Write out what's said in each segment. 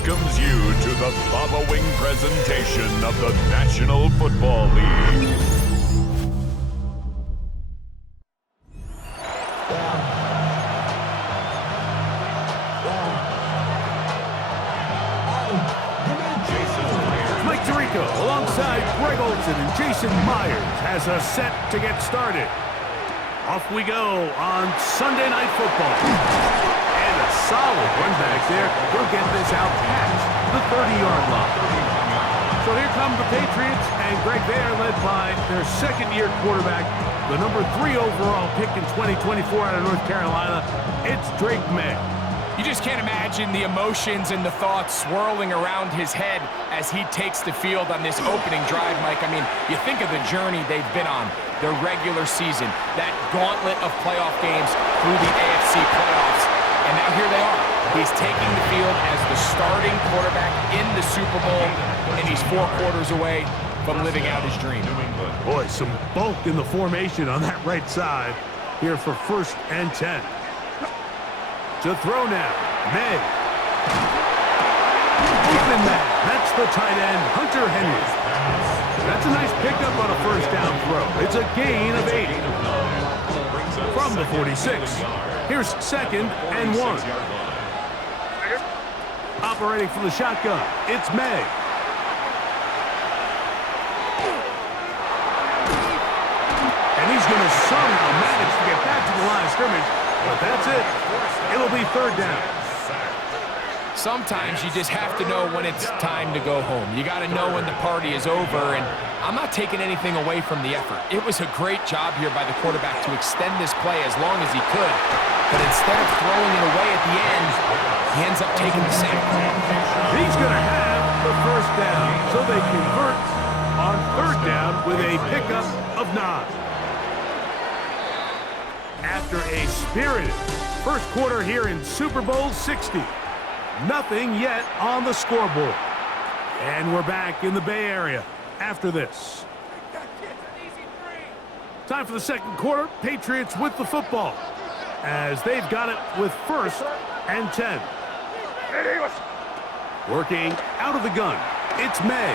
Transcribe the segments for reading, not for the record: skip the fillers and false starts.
welcomes you to the following presentation of the National Football League. Mike Tirico alongside Greg Olson and Jason Myers has us set to get started. Off we go on Sunday Night Football. And a solid run back there. He'll get this out past the 30-yard line. So here come the Patriots, and Greg, they are led by their second-year quarterback, the number 3 overall pick in 2024 out of North Carolina. It's Drake May. You just can't imagine the emotions and the thoughts swirling around his head as he takes the field on this opening drive, Mike. I mean, you think of the journey they've been on, their regular season, that gauntlet of playoff games through the AFC playoffs, and now here they are. He's taking the field as the starting quarterback in the Super Bowl, and he's 4 quarters away from living out his dream. Boy, some bulk in the formation on that right side here for 1st and 10. To throw now, May. Open man, that's the tight end, Hunter Henry. That's a nice pickup on a 1st down throw. It's a gain of 8. From the 46, here's 2nd and 1. Operating from the shotgun, it's May. And he's going to somehow manage to get back to the line of scrimmage, but that's it. It'll be 3rd down. Sometimes you just have to know when it's time to go home. You got to know when the party is over, and I'm not taking anything away from the effort. It was a great job here by the quarterback to extend this play as long as he could, but instead of throwing it away at the end, he ends up taking the sack. He's going to have the 1st down, so they convert on 3rd down with a pickup of 9. After a spirited first quarter here in Super Bowl 60. Nothing yet on the scoreboard. And we're back in the Bay Area after this. Time for the second quarter. Patriots with the football as they've got it with 1st and 10. Working out of the gun. It's May.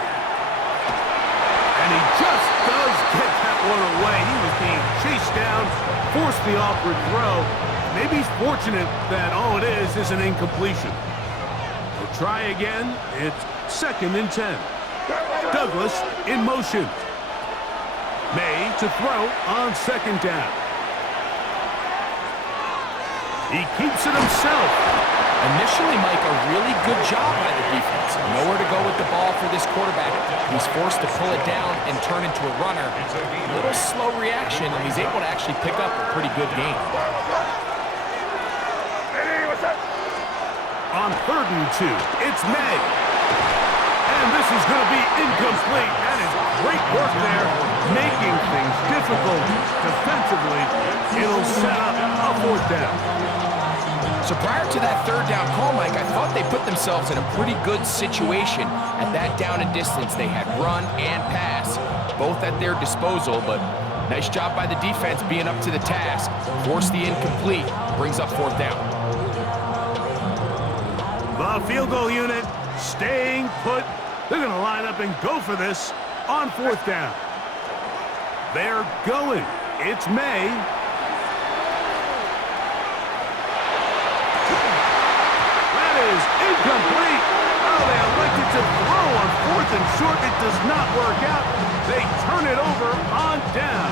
And he just does get that one away. He was being chased down, forced the awkward throw. Maybe he's fortunate that all it is an incompletion. We'll try again. It's 2nd and 10. Douglas in motion. May to throw on 2nd down. He keeps it himself. Initially, Mike, a really good job by the defense. Nowhere to go with the ball for this quarterback. He's forced to pull it down and turn into a runner. A little slow reaction, and he's able to actually pick up a pretty good game. On 3rd and 2, it's May. And this is going to be incomplete. That is great work there, making things difficult defensively. It'll set up a 4th down. So prior to that 3rd down call, Mike, I thought they put themselves in a pretty good situation. At that down and distance, they had run and pass, both at their disposal, but nice job by the defense being up to the task. Force the incomplete, brings up 4th down. The field goal unit staying put. They're going to line up and go for this on 4th down. They're going. It's May. That is incomplete. Oh, they elected to throw on 4th and short. It does not work out. They turn it over on down.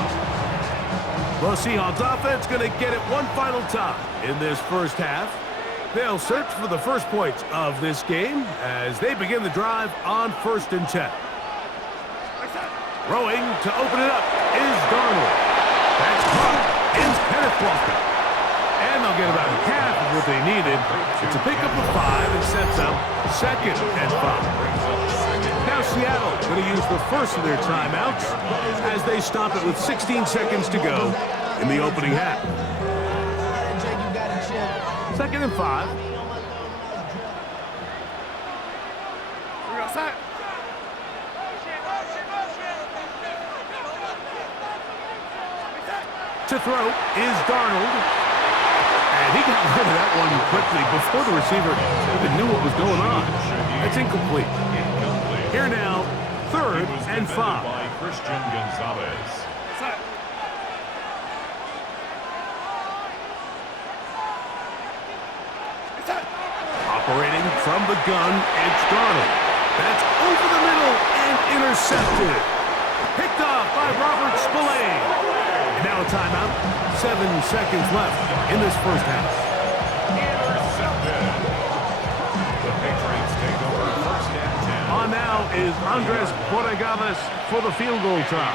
Well, Seahawks offense going to get it one final time in this first half. They'll search for the first points of this game as they begin the drive on 1st and 10. Throwing to open it up is Darnold. That's caught is Kenneth Walker. And they'll get about half of what they needed. It's a pickup of 5 and sets up 2nd and 5. Now Seattle going to use the first of their timeouts as they stop it with 16 seconds to go in the opening half. 2nd and 5. To throw is Darnold. And He got rid of that one quickly before the receiver even knew what was going on. That's incomplete. Here now, 3rd and 5. By Christian Gonzalez. Operating from the gun, it's Darnold. That's over the middle and intercepted. Picked off by Robert Spillane. And now a timeout. 7 seconds left in this first half. Intercepted. The Patriots take over 1st and 10. On now is Andres Borregales for the field goal try.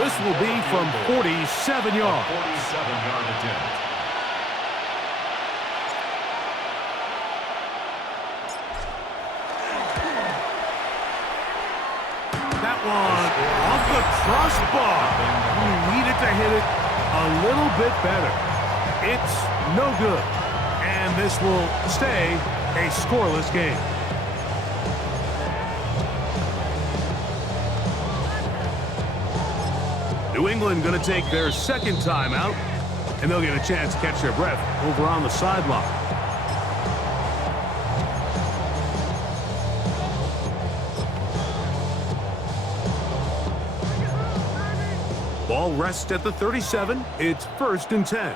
This will be from 47 yards. 47-yard attempt. That one off the crossbar. You needed to hit it a little bit better. It's no good. And this will stay a scoreless game. New England going to take their 2nd timeout, and they'll get a chance to catch their breath over on the sideline. Ball rests at the 37. It's 1st and 10.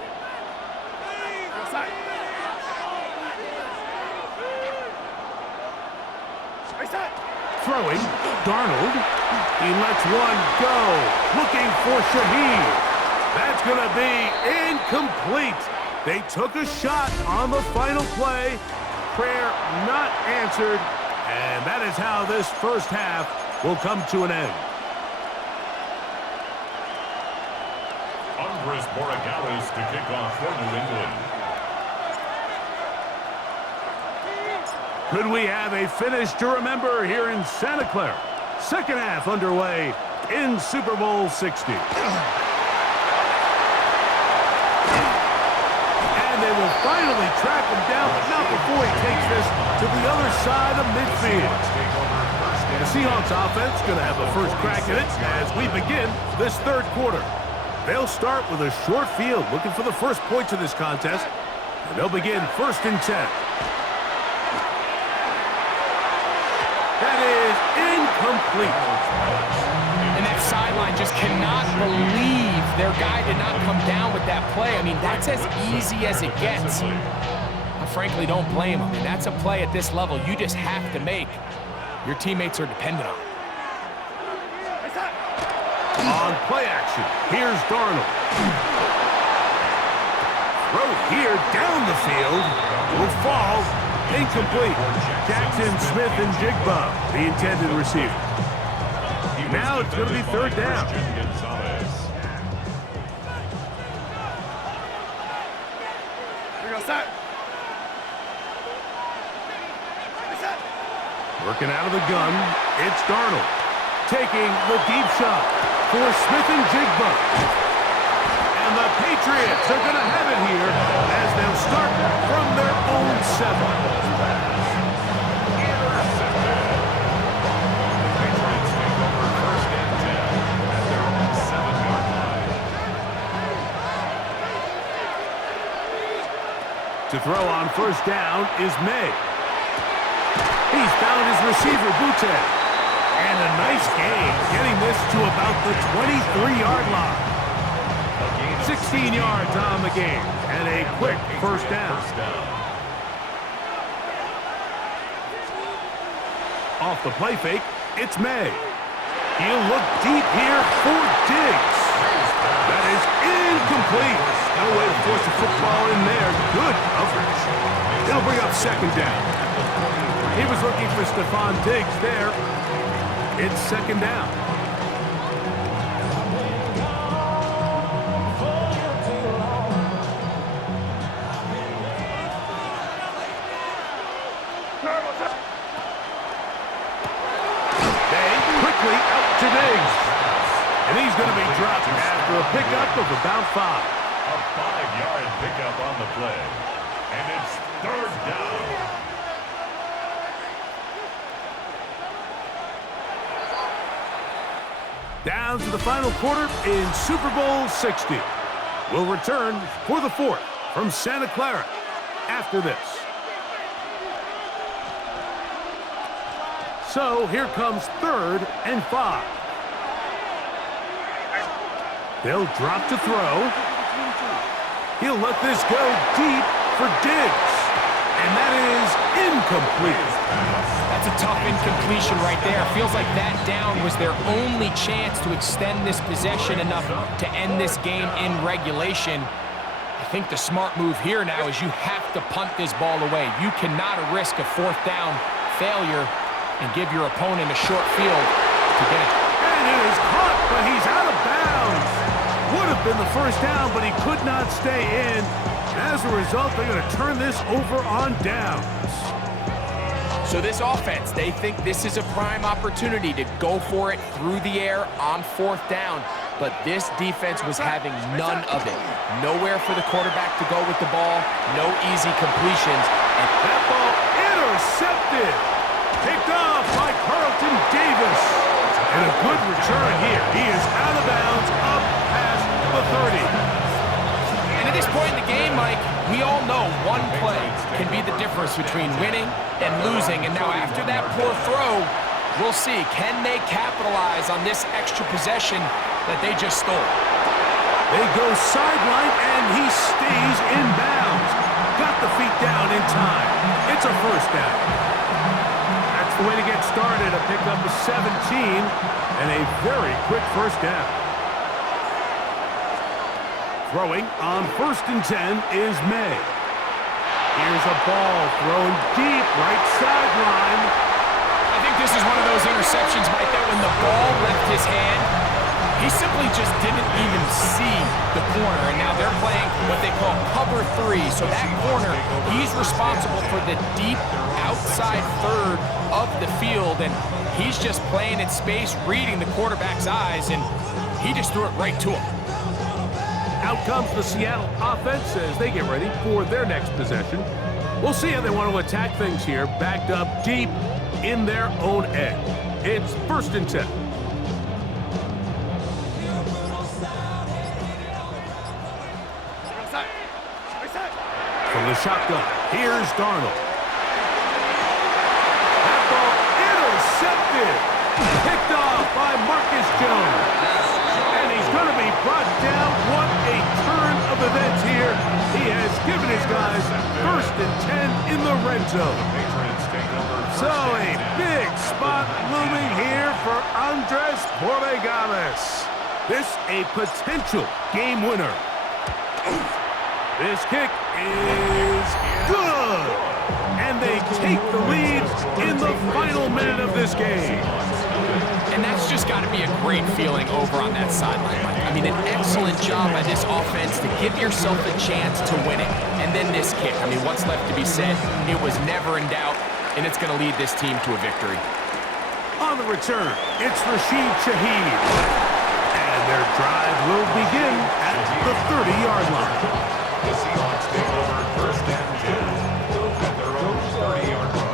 Throwing, Darnold. He lets one go. Looking for Shaheed. That's going to be incomplete. They took a shot on the final play. Prayer not answered. And that is how this first half will come to an end. Andres Borregales to kick off for New England. Could we have a finish to remember here in Santa Clara? 2nd half underway in Super Bowl 60. And they will finally track him down, but not before he takes this to the other side of midfield. The Seahawks offense going to have the first crack at it as we begin this 3rd quarter. They'll start with a short field, looking for the first points of this contest. And they'll begin 1st and 10. That is incomplete. And that sideline just cannot believe their guy did not come down with that play. I mean, that's as easy as it gets. I frankly don't blame him. And that's a play at this level you just have to make. Your teammates are dependent on it. On play action, here's Darnold. Throw here down the field. Will fall. Incomplete. Jackson Smith and Jigba, the intended receiver. Now it's going to be 3rd down. Working out of the gun, it's Darnold. Taking the deep shot for Smith and Jigba. And the Patriots are going to have it here as they'll start from their own 7. To throw on 1st down is May. He's found his receiver, Butte. And a nice gain, getting this to about the 23-yard line. 16 yards on the game, and a quick 1st down. Off the play fake, it's May. He'll look deep here for Diggs. That is incomplete. No way to force the football in there. Good coverage. It'll bring up 2nd down. He was looking for Stephon Diggs there. It's 2nd down. They quickly out to Diggs. And he's going to be dropped after a pickup of about 5. A 5-yard pickup on the play. And it's 3rd down. Down to the final quarter in Super Bowl 60. We'll return for the 4th. from Santa Clara after this. So here comes 3rd and 5. They'll drop to throw. He'll let this go deep for Diggs. And that is incomplete. That's a tough incompletion right there. Feels like that down was their only chance to extend this possession enough to end this game in regulation. I think the smart move here now is you have to punt this ball away. You cannot risk a 4th down failure and give your opponent a short field to get it. And it is caught, but he's out of bounds. Would have been the 1st down, but he could not stay in. As a result, they're going to turn this over on downs. So this offense, they think this is a prime opportunity to go for it through the air on 4th down. But this defense was having none of it. Nowhere for the quarterback to go with the ball. No easy completions. And that ball intercepted. Picked off by Carlton Davis. And a good return here. He is out of bounds up past the 30. And at this point in the game, Mike, we all know one play can be the difference between winning and losing. And now after that poor throw, we'll see, can they capitalize on this extra possession that they just stole? They go sideline, and he stays in bounds. Got the feet down in time. It's a 1st down. That's the way to get started, a pickup of 17 and a very quick 1st down. Throwing on 1st and 10 is May. Here's a ball thrown deep right sideline. I think this is one of those interceptions, Mike, that when the ball left his hand, he simply just didn't even see the corner. And now they're playing what they call cover 3. So that corner, he's responsible for the deep outside 3rd of the field. And he's just playing in space, reading the quarterback's eyes, and he just threw it right to him. Out comes the Seattle offense as they get ready for their next possession. We'll see how they want to attack things here, backed up deep in their own end. It's 1st and 10. From the shotgun, here's Darnold. That ball intercepted. Picked off by Marcus Jones. And he's going to be brought down. What a turn of events here. He has given his guys 1st and 10 in the red zone. So a big spot looming here for Andres Borregales. This a potential game winner. This kick is good. And they take the lead in the final minute of this game. And that's just got to be a great feeling over on that sideline, Mike. I mean, an excellent job by this offense to give yourself a chance to win it. And then this kick. I mean, what's left to be said? It was never in doubt, and it's going to lead this team to a victory. On the return, it's Rashid Shaheed. And their drive will begin at the 30-yard line. The Seahawks take over 1st and 10 at their own 30-yard line.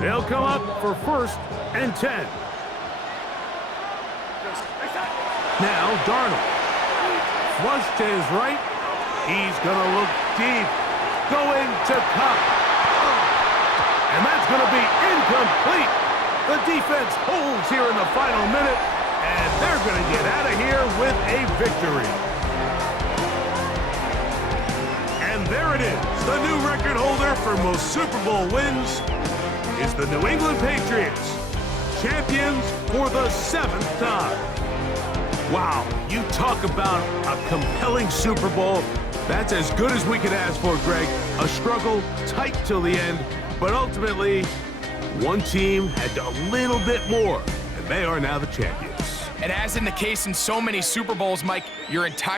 They'll come up for 1st and 10. Now Darnold. Flush to his right. He's going to look deep. Going to Cup. And that's going to be incomplete. The defense holds here in the final minute. And they're going to get out of here with a victory. And there it is. The new record holder for most Super Bowl wins is the New England Patriots, champions for the 7th time. Wow, you talk about a compelling Super Bowl. That's as good as we could ask for, Greg. A struggle, tight till the end, but ultimately, one team had a little bit more, and they are now the champions. And as in the case in so many Super Bowls, Mike, your entire